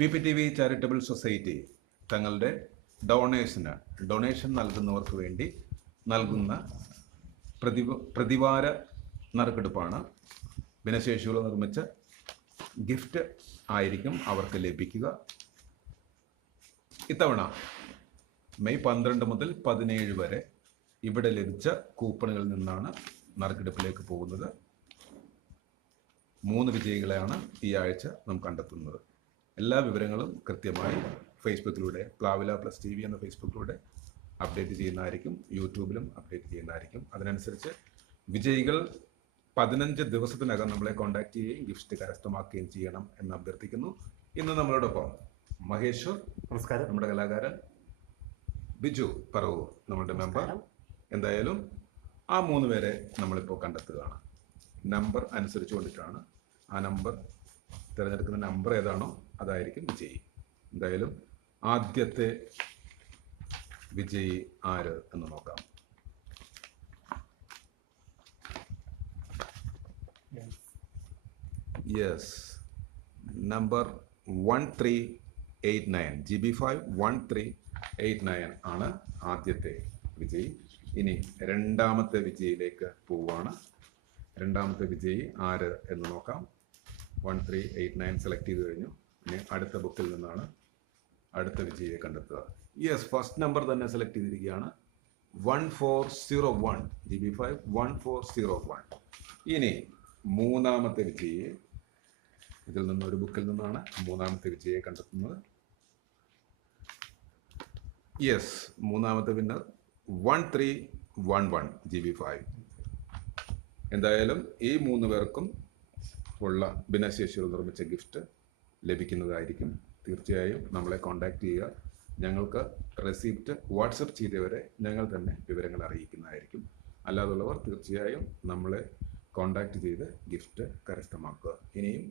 PPTV charitable society തങ്ങളുടെ donation നൽകുന്നവർക്ക് വേണ്ടി നൽകുന്ന പ്രതിവാര നറുക്കെടുപ്പാണ്. ഭിന്നശേഷിയുള്ള നിർമ്മിച്ച ഗിഫ്റ്റ് ആയിരിക്കും അവർക്ക് ലഭിക്കുക. ഇത്തവണ മെയ് 12 മുതൽ 17 വരെ ഇവിടെ ലഭിച്ച കൂപ്പണുകളിൽ നിന്നാണ് നറുക്കെടുപ്പിലേക്ക് പോകുന്നത്. 3 വിജയികളെയാണ് ഈ ആഴ്ച നാം കണ്ടെത്തുന്നത്. എല്ലാ വിവരങ്ങളും കൃത്യമായി ഫേസ്ബുക്കിലൂടെ പ്ലാവില പ്ലസ് TV എന്ന ഫേസ്ബുക്കിലൂടെ അപ്ഡേറ്റ് ചെയ്യുന്നതായിരിക്കും. യൂട്യൂബിലും അപ്ഡേറ്റ് ചെയ്യുന്നതായിരിക്കും. അതിനനുസരിച്ച് വിജയികൾ 15 ദിവസത്തിനകം നമ്മളെ കോൺടാക്ട് ചെയ്യുകയും ഗിഫ്റ്റ് കരസ്ഥമാക്കുകയും ചെയ്യണം എന്ന് അഭ്യർത്ഥിക്കുന്നു. ഇന്ന് നമ്മളോടൊപ്പം മഹേശ്വർ, നമസ്കാരം, നമ്മുടെ കലാകാരൻ, ബിജു പറവൂർ, നമ്മുടെ മെമ്പർ. എന്തായാലും ആ 3 പേരെ നമ്മളിപ്പോൾ കണ്ടെത്തുകയാണ്. നമ്പർ അനുസരിച്ചുകൊണ്ടിട്ടാണ്. ആ നമ്പർ തിരഞ്ഞെടുക്കുന്ന നമ്പർ ഏതാണോ അതായിരിക്കും വിജയി. എന്തായാലും ആദ്യത്തെ വിജയി ആര് എന്ന് നോക്കാം. യെസ്, നമ്പർ 1389 GB5 1389 ആണ് ആദ്യത്തെ വിജയി. ഇനി രണ്ടാമത്തെ വിജയിലേക്ക് പോവുകയാണ്. രണ്ടാമത്തെ വിജയി ആര് എന്ന് നോക്കാം. 1389 സെലക്ട് ചെയ്ത് കഴിഞ്ഞു. ഇനി അടുത്ത ബുക്കിൽ നിന്നാണ് അടുത്ത വിജയിയെ കണ്ടെത്തുക. യെസ്, ഫസ്റ്റ് നമ്പർ തന്നെ സെലക്ട് ചെയ്തിരിക്കുകയാണ്. 1401 GB5 1401. ഇനി മൂന്നാമത്തെ വിജയിയെ, ഇതിൽ നിന്ന് ഒരു ബുക്കിൽ നിന്നാണ് മൂന്നാമത്തെ വിജയിയെ കണ്ടെത്തുന്നത്. യെസ്, മൂന്നാമത്തെ വിന്നർ 1311 GB5. എന്തായാലും ഈ 3 പേർക്കും ഉള്ള ഭിന്നശേഷികൾ നിർമ്മിച്ച ഗിഫ്റ്റ് ലഭിക്കുന്നതായിരിക്കും. തീർച്ചയായും നമ്മളെ കോൺടാക്ട് ചെയ്യുക. ഞങ്ങൾക്ക് റെസിപ്റ്റ് വാട്സപ്പ് ചെയ്തവരെ ഞങ്ങൾ തന്നെ വിവരങ്ങൾ അറിയിക്കുന്നതായിരിക്കും. അല്ലാതുള്ളവർ തീർച്ചയായും നമ്മളെ കോൺടാക്ട് ചെയ്ത് ഗിഫ്റ്റ് കരസ്ഥമാക്കുക. ഇനിയും